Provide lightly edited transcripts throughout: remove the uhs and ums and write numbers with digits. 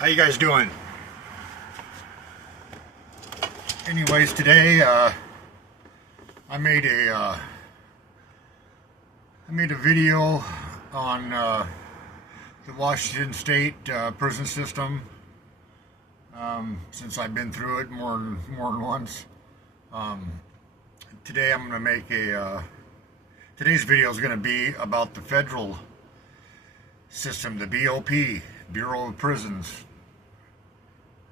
How you guys doing? Anyways, today I made a video on the Washington State prison system. Since I've been through it more than once. Today I'm going to make today's video is going to be about the federal system, the BOP, Bureau of Prisons,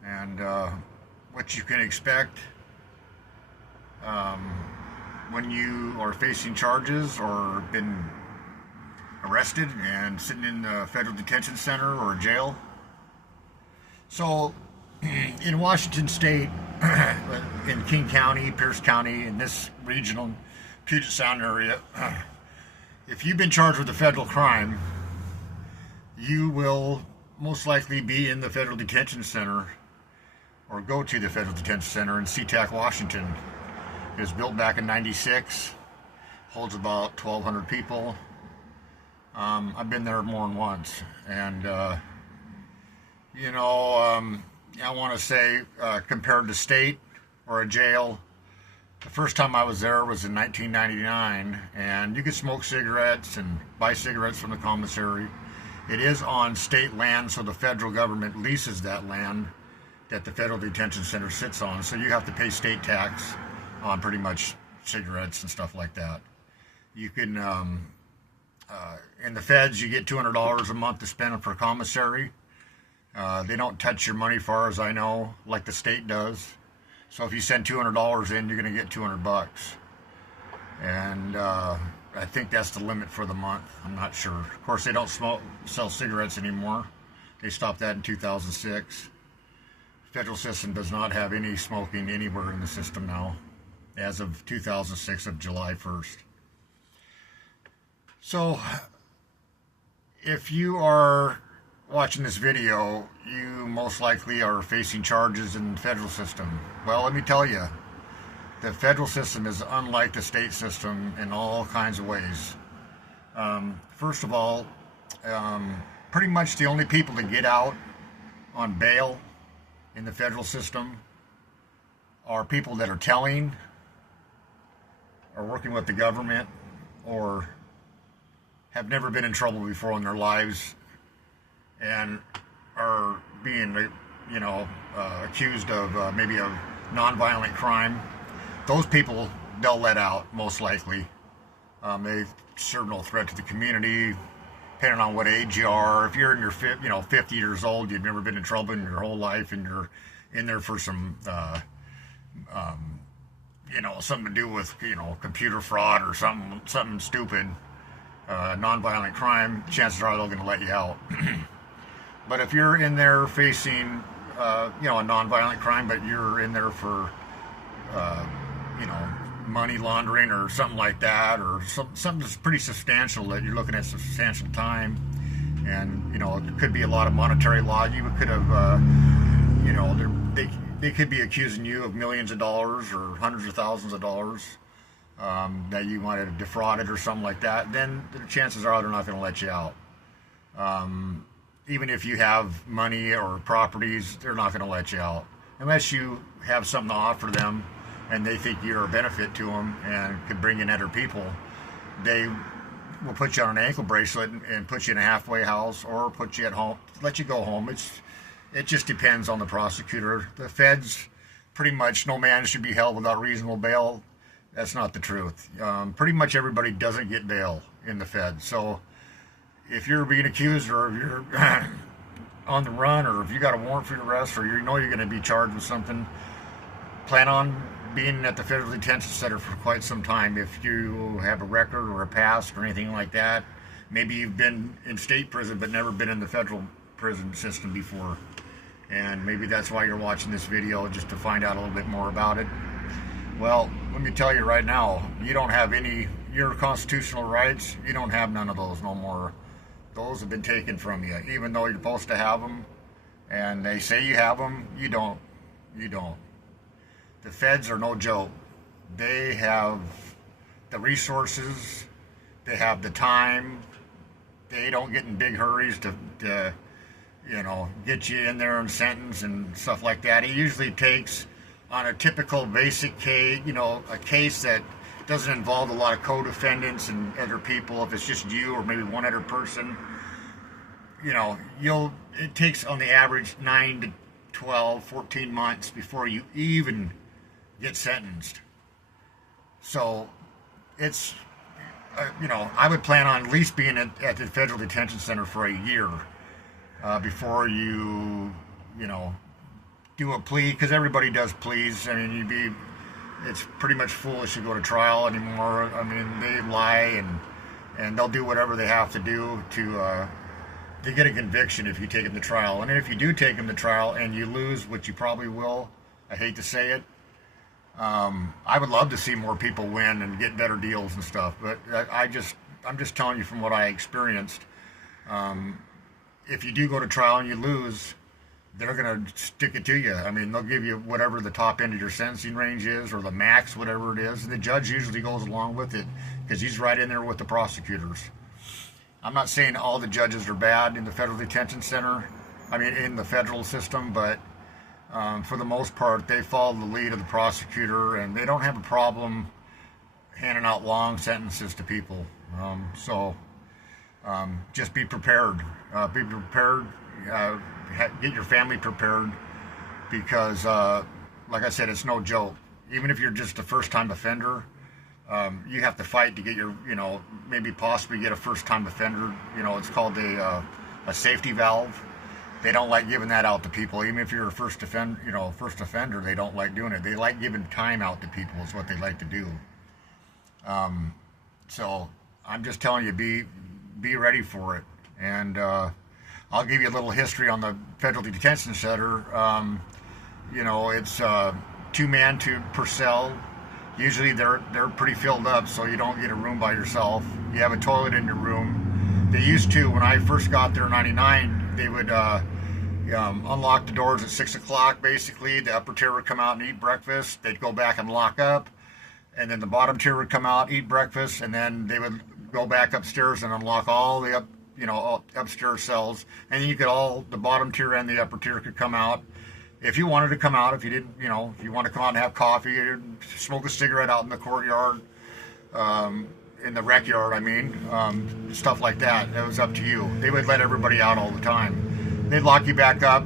and what you can expect when you are facing charges or been arrested and sitting in a federal detention center or jail. So in Washington State, in King County, Pierce County, in this regional Puget Sound area, if you've been charged with a federal crime, you will most likely be in the federal detention center or go to the federal detention center in SeaTac, Washington. It was built back in '96, holds about 1,200 people. I've been there more than once, and I want to say, compared to state or a jail, the first time I was there was in 1999, and you could smoke cigarettes and buy cigarettes from the commissary. It is on state land, so the federal government leases that land that the federal detention center sits on, so you have to pay state tax on pretty much cigarettes and stuff like that. You can, in the feds, you get $200 a month to spend for commissary. They don't touch your money, far as I know, like the state does. So if you send $200 in, you're going to get 200 bucks. And I think that's the limit for the month. I'm not sure. Of course, they don't sell cigarettes anymore. They stopped that in 2006. The federal system does not have any smoking anywhere in the system now, as of 2006, of July 1st. So if you are watching this video, you most likely are facing charges in the federal system. Well, let me tell you, the federal system is unlike the state system in all kinds of ways. First of all, pretty much the only people that get out on bail in the federal system are people that are telling, are working with the government, or have never been in trouble before in their lives and are being, accused of maybe a nonviolent crime. Those people, they'll let out, most likely. They serve no threat to the community, depending on what age you are. If you're in your 50 years old, you've never been in trouble in your whole life, and you're in there for some, something to do with, computer fraud or something stupid, nonviolent crime, chances are they're going to let you out. But if you're in there facing, a nonviolent crime, but you're in there for, money laundering or something like that, or something that's pretty substantial, that you're looking at substantial time, and, it could be a lot of monetary law. You could have, they could be accusing you of millions of dollars or hundreds of thousands of dollars that you might have defrauded or something like that. Then the chances are they're not going to let you out. Even if you have money or properties, they're not going to let you out unless you have something to offer them and they think you're a benefit to them and could bring in other people. They will put you on an ankle bracelet and put you in a halfway house, or put you at home, let you go home. It just depends on the prosecutor. The feds, pretty much no man should be held without reasonable bail. That's not the truth. Pretty much everybody doesn't get bail in the feds. So if you're being accused, or if you're on the run, or if you got a warrant for your arrest, or you're going to be charged with something, plan on being at the federal detention center for quite some time. If you have a record or a past or anything like that, maybe you've been in state prison but never been in the federal prison system before, and maybe that's why you're watching this video, just to find out a little bit more about it. Well, let me tell you right now, you don't have your constitutional rights, you don't have none of those no more. Those have been taken from you, even though you're supposed to have them, and they say you have them, you don't. The feds are no joke. They have the resources, they have the time, they don't get in big hurries to get you in there and sentence and stuff like that. It usually takes, on a typical basic case, a case that doesn't involve a lot of co-defendants and other people. If it's just you or maybe one other person, it takes on the average 9 to 12, 14 months before you even get sentenced. So it's, I would plan on at least being at the federal detention center for a year before you do a plea, because everybody does pleas. I mean, it's pretty much foolish to go to trial anymore. I mean, they lie and they'll do whatever they have to do to get a conviction if you take them to trial. And if you do take them to trial and you lose, which you probably will, I hate to say it, I would love to see more people win and get better deals and stuff. But I'm just telling you from what I experienced. If you do go to trial and you lose, they're going to stick it to you. I mean, they'll give you whatever the top end of your sentencing range is, or the max, whatever it is. And the judge usually goes along with it because he's right in there with the prosecutors. I'm not saying all the judges are bad in the federal detention center, in the federal system, but for the most part, they follow the lead of the prosecutor, and they don't have a problem handing out long sentences to people. Just be prepared. Be prepared. Get your family prepared, because, like I said, it's no joke. Even if you're just a first-time offender, you have to fight to get your, maybe possibly get a first-time offender. It's called a safety valve. They don't like giving that out to people. Even if you're a first offender, they don't like doing it. They like giving time out to people is what they like to do. So I'm just telling you, be ready for it. And I'll give you a little history on the federal detention center. It's 2 man per cell. Usually they're pretty filled up, so you don't get a room by yourself. You have a toilet in your room. They used to, when I first got there in '99, they would unlock the doors at 6 o'clock, basically. The upper tier would come out and eat breakfast. They'd go back and lock up. And then the bottom tier would come out, eat breakfast, and then they would go back upstairs and unlock all the upstairs cells. And then the bottom tier and the upper tier could come out. If you wanted to come out, if you didn't, if you want to come out and have coffee, or smoke a cigarette out in the courtyard, in the rec yard, stuff like that. It was up to you. They would let everybody out all the time. They'd lock you back up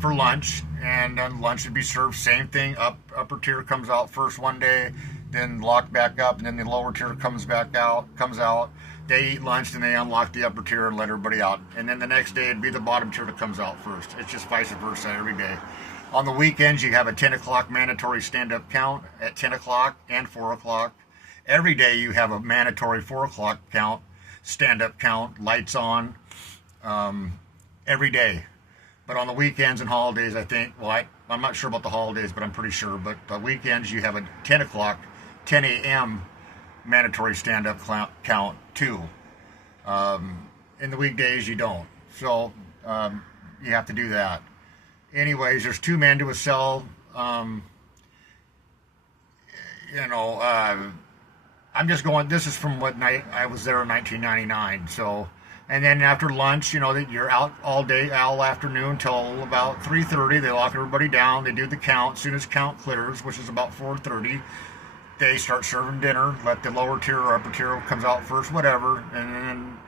for lunch, and then lunch would be served. Same thing. Upper tier comes out first one day, then locked back up, and then the lower tier comes out. They eat lunch, and they unlock the upper tier and let everybody out. And then the next day it'd be the bottom tier that comes out first. It's just vice versa every day. On the weekends, you have a 10 o'clock mandatory stand-up count at 10 o'clock and 4 o'clock. Every day you have a mandatory 4 o'clock count, stand-up count, lights on, every day. But on the weekends and holidays, I think, I'm not sure about the holidays, but I'm pretty sure. But the weekends, you have a 10 o'clock, 10 a.m. mandatory stand-up count too. In the weekdays, you don't. So you have to do that. Anyways, there's 2 men to a cell. I'm just going, this is from what night I was there in 1999. So, and then after lunch, you're out all day, all afternoon till about 3:30. They lock everybody down. They do the count. As soon as count clears, which is about 4:30, they start serving dinner. Let the lower tier or upper tier comes out first, whatever, and then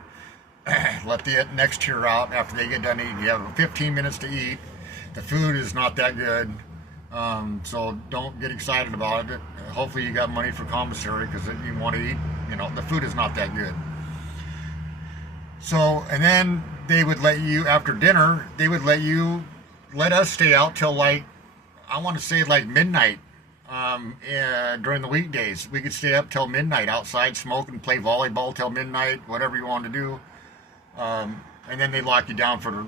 let the next tier out after they get done eating. You have 15 minutes to eat. The food is not that good, so don't get excited about it. Hopefully you got money for commissary, because you want to eat. The food is not that good. So, and then they would let you, after dinner, let us stay out till I want to say midnight. During the weekdays, we could stay up till midnight outside, smoke and play volleyball till midnight, whatever you want to do. And then they lock you down for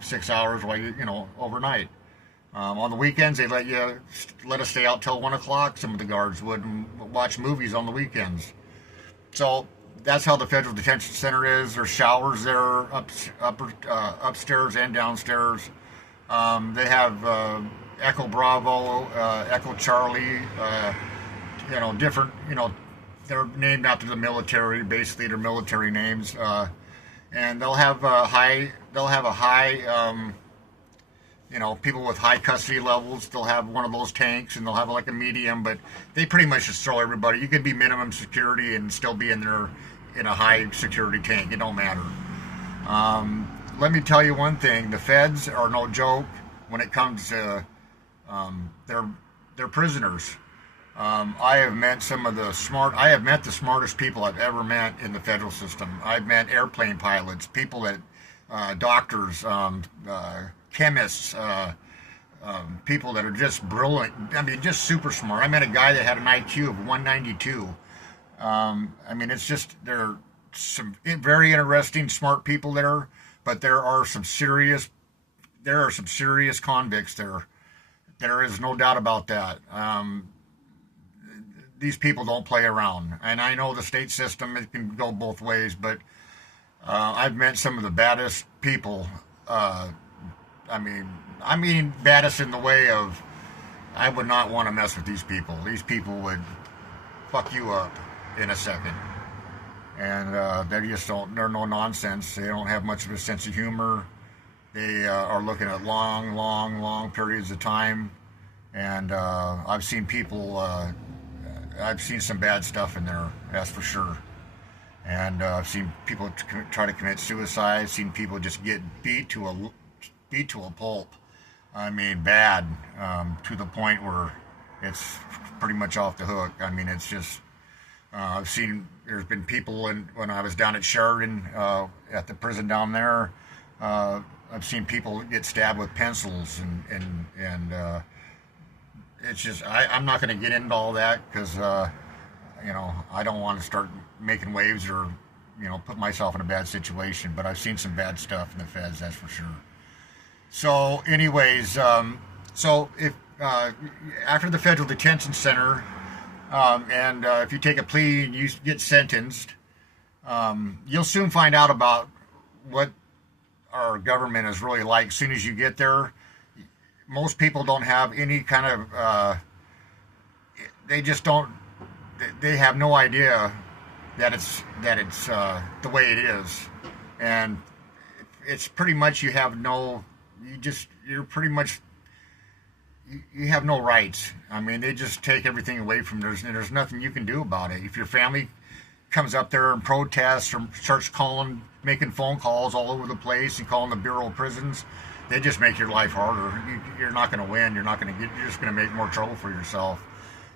6 hours while overnight. On the weekends, they let us stay out till 1 o'clock. Some of the guards would, and watch movies on the weekends. So that's how the federal detention center is. There's showers there, upstairs and downstairs. They have Echo Bravo, Echo Charlie, different, they're named after the military. Basically, they're military names. and they'll have a high people with high custody levels. They'll have one of those tanks, and they'll have like a medium, but they pretty much just throw everybody. You could be minimum security and still be in there in a high security tank. It don't matter. Let me tell you one thing: the feds are no joke when it comes to they're prisoners. I have met the smartest people I've ever met in the federal system. I've met airplane pilots, people that, doctors, chemists, people that are just brilliant. I mean, just super smart. I met a guy that had an IQ of 192. There are some very interesting, smart people there, but there are some serious convicts there. There is no doubt about that. These people don't play around, and I know the state system, it can go both ways, but I've met some of the baddest people. I mean baddest in the way of I would not want to mess with these people. These people would fuck you up in a second, and they're no nonsense. They don't have much of a sense of humor. They are looking at long periods of time, and I've seen some bad stuff in there, that's for sure. And I've seen people try to commit suicide. I've seen people just get beat to a pulp. I mean, bad, to the point where it's pretty much off the hook. I mean, it's just, there's been people when I was down at Sheridan, at the prison down there, I've seen people get stabbed with pencils, and it's just, I'm not going to get into all that because, I don't want to start making waves or, put myself in a bad situation, but I've seen some bad stuff in the feds, that's for sure. So anyways, if after the federal detention center, if you take a plea and you get sentenced, you'll soon find out about what our government is really like. As soon as you get there, most people don't have any kind of, they have no idea that it's the way it is, and it's pretty much you have no rights. I mean, they just take everything away from you, and there's nothing you can do about it. If your family comes up there and protests or starts making phone calls all over the place and calling the Bureau of Prisons, they just make your life harder. You're not going to win. You're just going to make more trouble for yourself.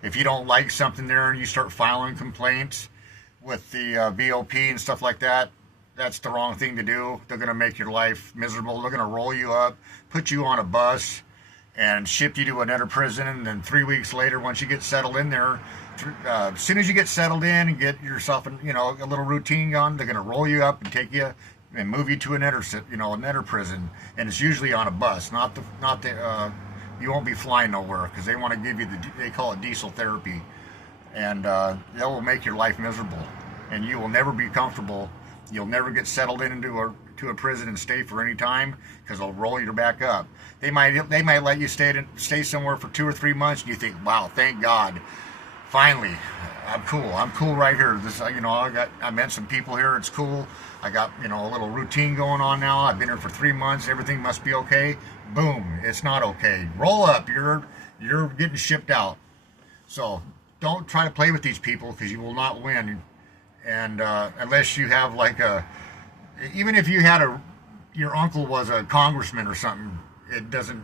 If you don't like something there and you start filing complaints with the VOP and stuff like that, that's the wrong thing to do. They're going to make your life miserable. They're going to roll you up, put you on a bus, and ship you to another prison. And then 3 weeks later, once you get settled in there, as soon as you get settled in and get yourself a little routine going, they're going to roll you up and take you and move you to another prison. And it's usually on a bus, you won't be flying nowhere, because they want to give you they call it diesel therapy, and that will make your life miserable, and you will never be comfortable. You'll never get settled into a prison and stay for any time, because they'll roll you back up. They might let you stay somewhere for 2 or 3 months, and you think, wow, thank God, finally, I'm cool right here. I met some people here. It's cool. I got a little routine going on now. I've been here for 3 months. Everything must be okay. Boom, it's not okay. Roll up. You're getting shipped out. So don't try to play with these people, because you will not win. And unless you have even if you had your uncle was a congressman or something, it doesn't.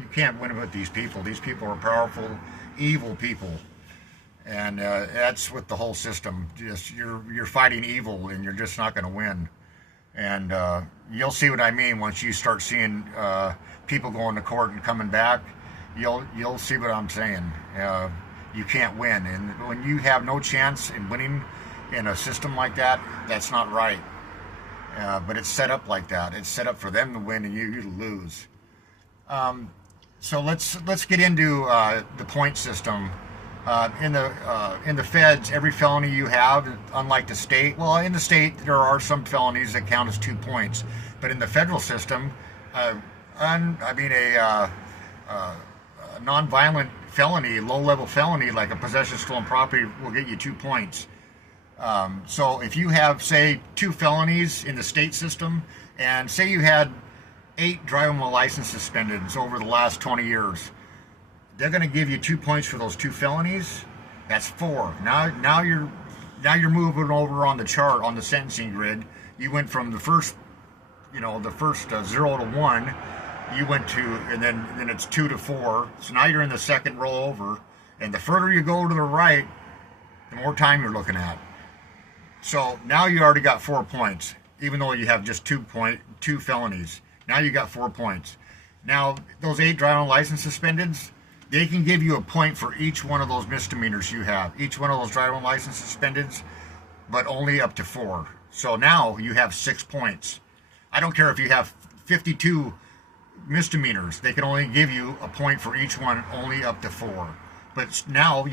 You can't win with these people. These people are powerful, evil people, and that's with the whole system. Just you're fighting evil, and you're just not going to win. And you'll see what I mean once you start seeing people going to court and coming back. You'll see what I'm saying. You can't win, and when you have no chance in winning in a system like that, that's not right. But it's set up like that. It's set up for them to win and you to lose. So let's get into the point system. In the feds, every felony you have, unlike the state, well, in the state there are some felonies that count as 2 points, but in the federal system, a non-violent felony, low-level felony like a possession of stolen property will get you 2 points. So if you have, say, 2 felonies in the state system, and say you had 8 driving while license suspendeds over the last 20 years, they're going to give you 2 points for those 2 felonies. That's 4. Now you're moving over on the chart on the sentencing grid. You went from the first 0 to 1. You went to, and then it's 2 to 4. So now you're in the second row over, and the further you go to the right, the more time you're looking at. So now you already got 4 points, even though you have just 2 felonies. Now you got 4 points. Now those 8 driving license suspendeds, they can give you a point for each one of those misdemeanors you have, each one of those driving license suspendeds, but only up to 4. So now you have 6 points. I don't care if you have 52 misdemeanors, they can only give you a point for each one, only up to 4. But now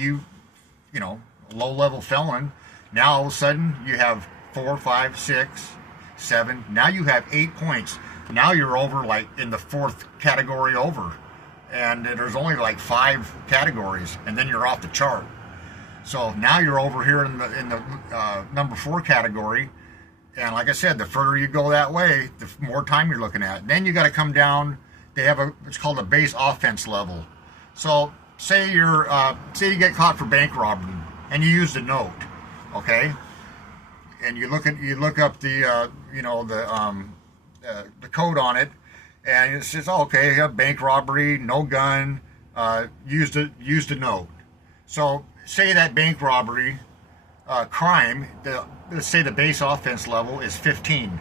low-level felon, now all of a sudden you have 4, 5, 6, 7. Now you have 8 points. Now you're over like in the 4th category over, and there's only like 5 categories, and then you're off the chart. So now you're over here in the number 4 category, and like I said, the further you go that way, the more time you're looking at. And then you got to come down. They have it's called a base offense level. So say you get caught for bank robbery and you used a note, okay? And you look up the code on it, and it says, oh, okay, you have bank robbery, no gun, used a note. So say that bank robbery crime, let's say the base offense level is 15.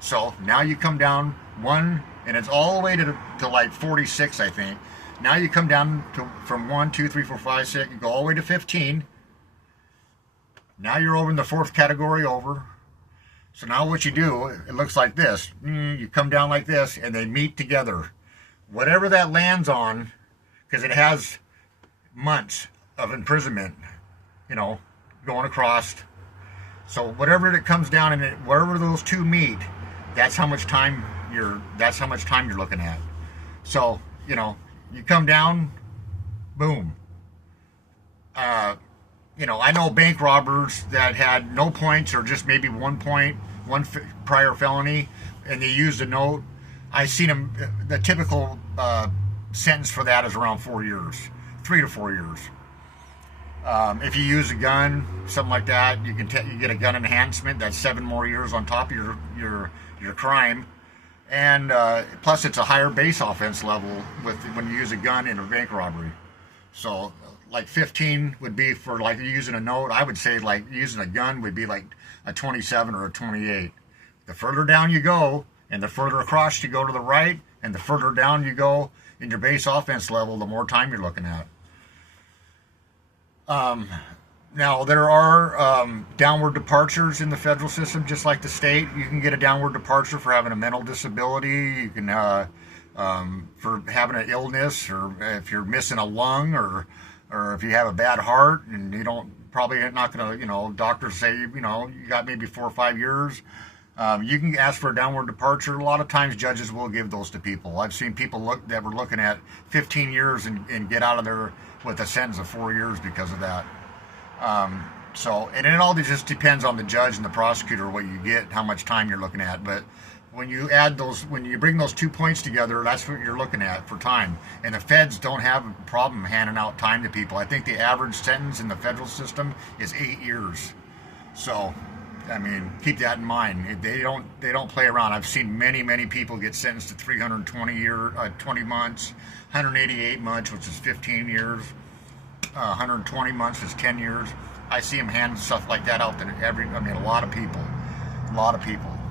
So now you come down 1, and it's all the way to like 46, I think. Now you come down from 1, 2, 3, 4, 5, 6, you go all the way to 15. Now you're over in the 4th category over. So now what you do, it looks like this. You come down like this, and they meet together. Whatever that lands on, because it has months of imprisonment, going across. So whatever it comes down, and wherever those 2 meet, that's how much time you're looking at. So you come down, boom. I know bank robbers that had no points or just maybe 1 point, 1 prior felony, and they used a note. I've seen them. The typical sentence for that is around 4 years, 3 to 4 years. If you use a gun, something like that, you get a gun enhancement. That's 7 more years on top of your crime, and plus it's a higher base offense level when you use a gun in a bank robbery. So like 15 would be for like using a note. I would say like using a gun would be like a 27 or a 28. The further down you go, and the further across you go to the right, and the further down you go in your base offense level, the more time you're looking at. Now there are downward departures in the federal system, just like the state. You can get a downward departure for having a mental disability. You can for having an illness, or if you're missing a lung, or if you have a bad heart, and you probably not going to, doctors say you got maybe 4 or 5 years. You can ask for a downward departure. A lot of times judges will give those to people. I've seen people that were looking at 15 years and get out of there with a sentence of 4 years because of that. And it all just depends on the judge and the prosecutor, what you get, how much time you're looking at. But when you bring those 2 points together, that's what you're looking at for time. And the feds don't have a problem handing out time to people. I think the average sentence in the federal system is 8 years. So, I mean, keep that in mind. They don't play around. I've seen many people get sentenced to 20 months, 188 months, which is 15 years, 120 months is 10 years. I see them hand stuff like that out to a lot of people.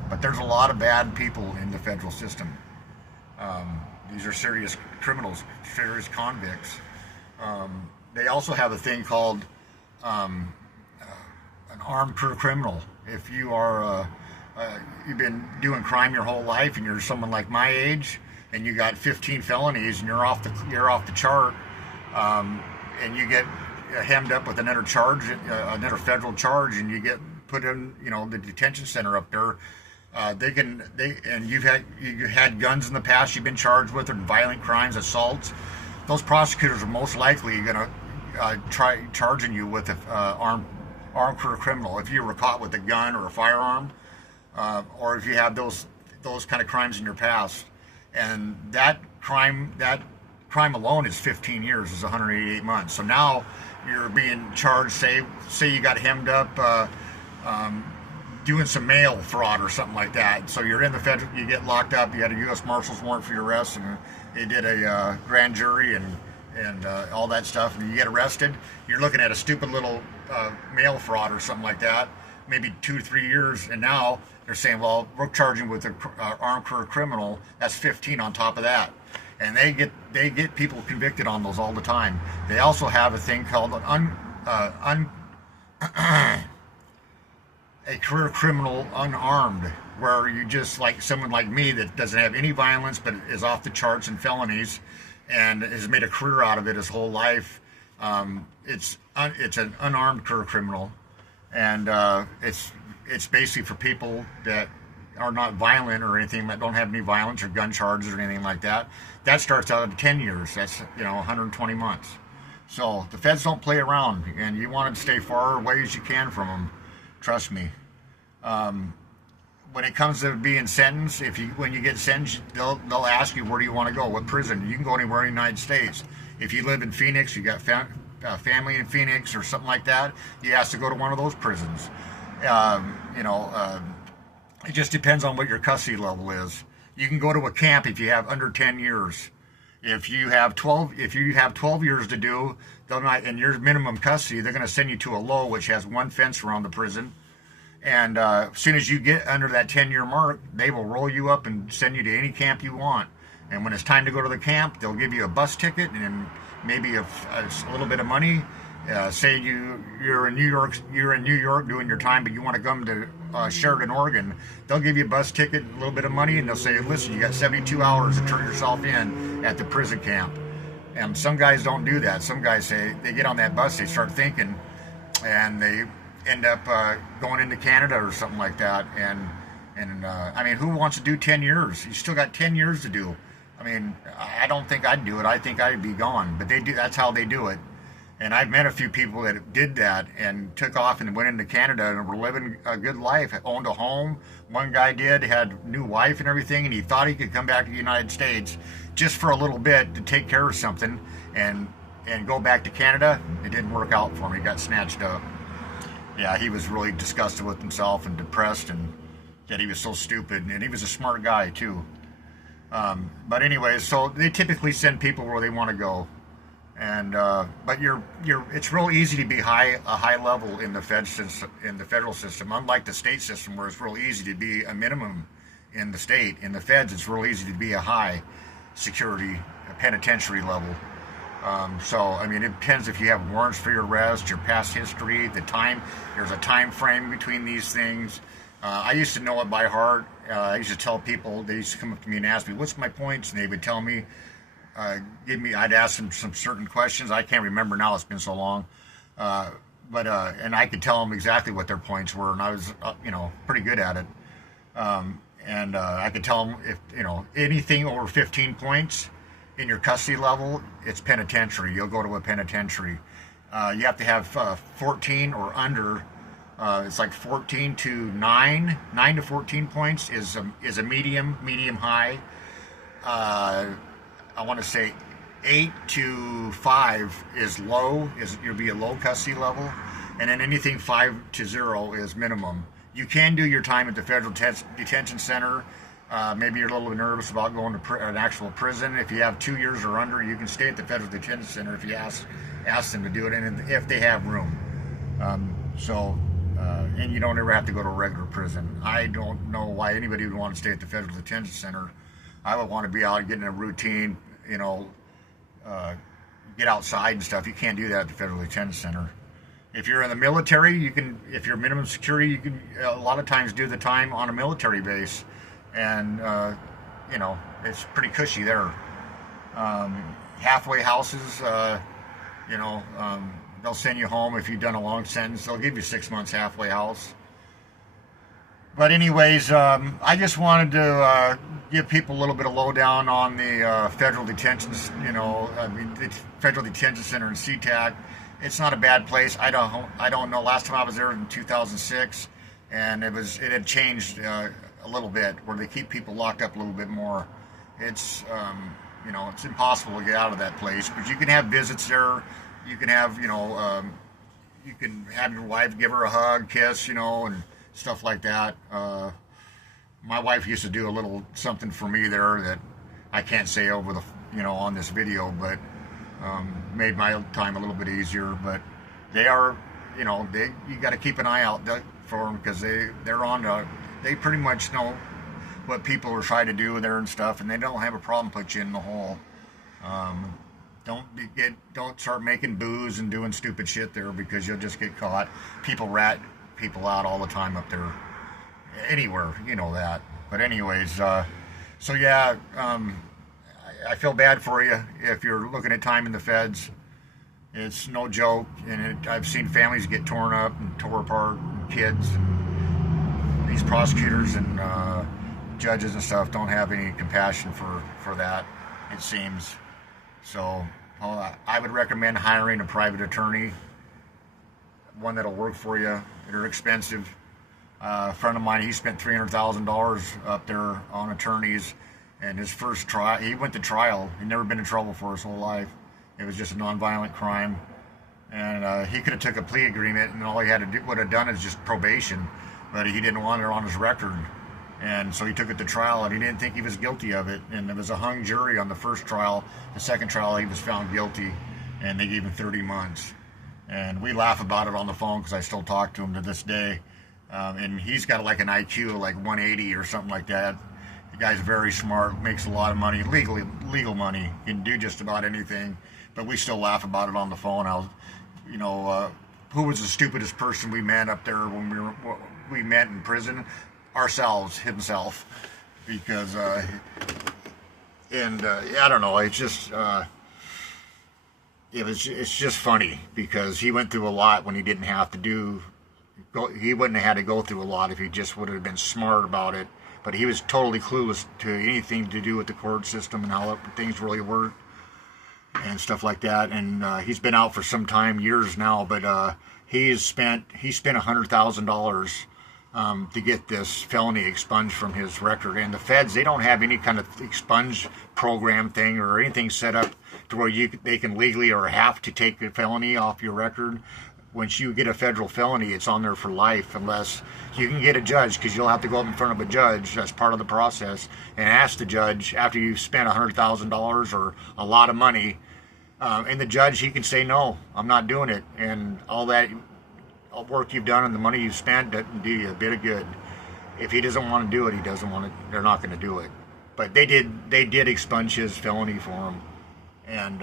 But there's a lot of bad people in the federal system. These are serious criminals, serious convicts. They also have a thing called an armed career criminal. If you are you've been doing crime your whole life, and you're someone like my age, and you got 15 felonies, and you're off the chart, and you get hemmed up with another federal charge, and you get put in the detention center up there. You had guns in the past you've been charged with, or violent crimes, assaults. Those prosecutors are most likely going to try charging you with armed armed career criminal if you were caught with a gun or a firearm, or if you have those kind of crimes in your past. And that crime alone is 15 years, is 188 months. So now you're being charged. Say you got hemmed up doing some mail fraud or something like that. So you're in the federal, you get locked up. You had a U.S. Marshal's warrant for your arrest, and they did a grand jury and all that stuff, and you get arrested. You're looking at a stupid little mail fraud or something like that, maybe 2 to 3 years, and now they're saying, well, we're charging with an armed career criminal. That's 15 on top of that. And they get people convicted on those all the time. They also have a thing called a career criminal unarmed, where you just, like someone like me that doesn't have any violence but is off the charts in felonies and has made a career out of it his whole life. It's an unarmed career criminal, and it's basically for people that are not violent or anything, that don't have any violence or gun charges or anything like that. That starts out at 10 years. That's 120 months. So the feds don't play around, and you want to stay far away as you can from them. Trust me. When it comes to being sentenced, when you get sentenced, they'll ask you, where do you want to go? What prison? You can go anywhere in the United States. If you live in Phoenix, you got family in Phoenix or something like that, you ask to go to one of those prisons. It just depends on what your custody level is. You can go to a camp if you have under 10 years. If you have 12 years to do, and your minimum custody, they're going to send you to a low, which has one fence around the prison. And as soon as you get under that 10-year mark, they will roll you up and send you to any camp you want. And when it's time to go to the camp, they'll give you a bus ticket and maybe a little bit of money. Say you're in New York doing your time, but you want to come to Sheridan, Oregon. They'll give you a bus ticket, a little bit of money, and they'll say, listen, you got 72 hours to turn yourself in at the prison camp. And some guys don't do that. Some guys they get on that bus, they start thinking, and they end up going into Canada or something like that. And I mean, who wants to do 10 years? You still got 10 years to do. I mean, I don't think I'd do it. I think I'd be gone. But they do. That's how they do it. And I've met a few people that did that and took off and went into Canada and were living a good life, owned a home. One guy had a new wife and everything, and he thought he could come back to the United States just for a little bit to take care of something and go back to Canada. It didn't work out for him. He got snatched up. Yeah, he was really disgusted with himself and depressed, and that he was so stupid. And he was a smart guy too. But anyways, so they typically send people where they want to go. And but it's real easy to be a high level in the federal system, unlike the state system where it's real easy to be a minimum in the state. In the feds, it's real easy to be a high security penitentiary level. So I mean, it depends if you have warrants for your arrest, your past history, the time. There's a time frame between these things. I used to know it by heart. I used to tell people. They used to come up to me and ask me, "What's my points?" And they would tell me. I'd ask them some certain questions. I can't remember now, it's been so long. But and I could tell them exactly what their points were, and I was, pretty good at it. And I could tell them if, anything over 15 points in your custody level, it's penitentiary. You'll go to a penitentiary. You have to have 14 or under. It's like 14 to 9. 9 to 14 points is a medium high. I want to say 8 to 5 is low, you'll be a low custody level, and then anything 5 to 0 is minimum. You can do your time at the federal detention center. Maybe you're a little nervous about going to an actual prison. If you have 2 years or under, you can stay at the federal detention center if you ask them to do it, and if they have room. And you don't ever have to go to a regular prison. I don't know why anybody would want to stay at the federal detention center. I would want to be out getting a routine, get outside and stuff. You can't do that at the federal detention center. If you're in the military, if you're minimum security, you can a lot of times do the time on a military base, and it's pretty cushy there. Halfway houses, they'll send you home if you've done a long sentence. They'll give you 6 months halfway house. But anyways, I just wanted to give people a little bit of lowdown on the federal detention, the federal detention center in SeaTac. it's not a bad place. I don't know. Last time I was there in 2006, and it had changed a little bit, where they keep people locked up a little bit more. It's you know, it's impossible to get out of that place, but you can have visits there. You can have, you know, you can have your wife give her a hug, kiss, you know, and stuff like that. My wife used to do a little something for me there that I can't say over the, you know, on this video, but made my time a little bit easier. But they are, you know, you got to keep an eye out for them, because they pretty much know what people are trying to do there and stuff, and they don't have a problem put you in the hole. Don't start making booze and doing stupid shit there, because you'll just get caught. People rat people out all the time up there, anywhere, you know that. But anyways, so yeah, I feel bad for you if you're looking at time in the feds. It's no joke, and I've seen families get torn up and tore apart, and kids, and these prosecutors and judges and stuff don't have any compassion for that, it seems. So I would recommend hiring a private attorney, one that'll work for you. They're expensive. A friend of mine, he spent $300,000 up there on attorneys, and his first trial, he went to trial. He'd never been in trouble for his whole life. It was just a nonviolent crime, and he could have took a plea agreement, and all he had to do, would have done is just probation, but he didn't want it on his record. And so he took it to trial, and he didn't think he was guilty of it. And it was a hung jury on the first trial. The second trial, he was found guilty, and they gave him 30 months. And we laugh about it on the phone, because I still talk to him to this day. And he's got like an IQ of like 180 or something like that. The guy's very smart, makes a lot of money, legal money, can do just about anything. But we still laugh about it on the phone. You know, who was the stupidest person we met up there when we met in prison? Ourselves, himself, because I don't know, it's just it's just funny, because he went through a lot when he didn't have to he wouldn't have had to go through a lot if he just would have been smart about it. But he was totally clueless to anything to do with the court system and how things really work and stuff like that. And he's been out for some time, years now, but he spent $100,000 to get this felony expunged from his record. And the feds, they don't have any kind of expunge program thing or anything set up to where they can legally or have to take a felony off your record. Once you get a federal felony, it's on there for life, unless you can get a judge, because you'll have to go up in front of a judge. That's part of the process, and ask the judge after you've spent $100,000 or a lot of money, and the judge, he can say, no, I'm not doing it, and all that work you've done and the money you've spent doesn't do you a bit of good. If he doesn't want to do it, he doesn't want it. They're not going to do it. But they did expunge his felony for him, and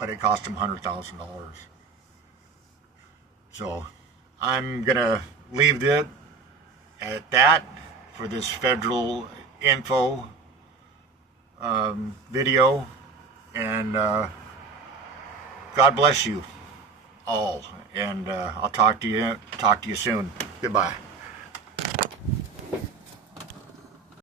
but it cost him $100,000. So I'm gonna leave it at that for this federal info video, and God bless you all, and I'll talk to you soon. Goodbye.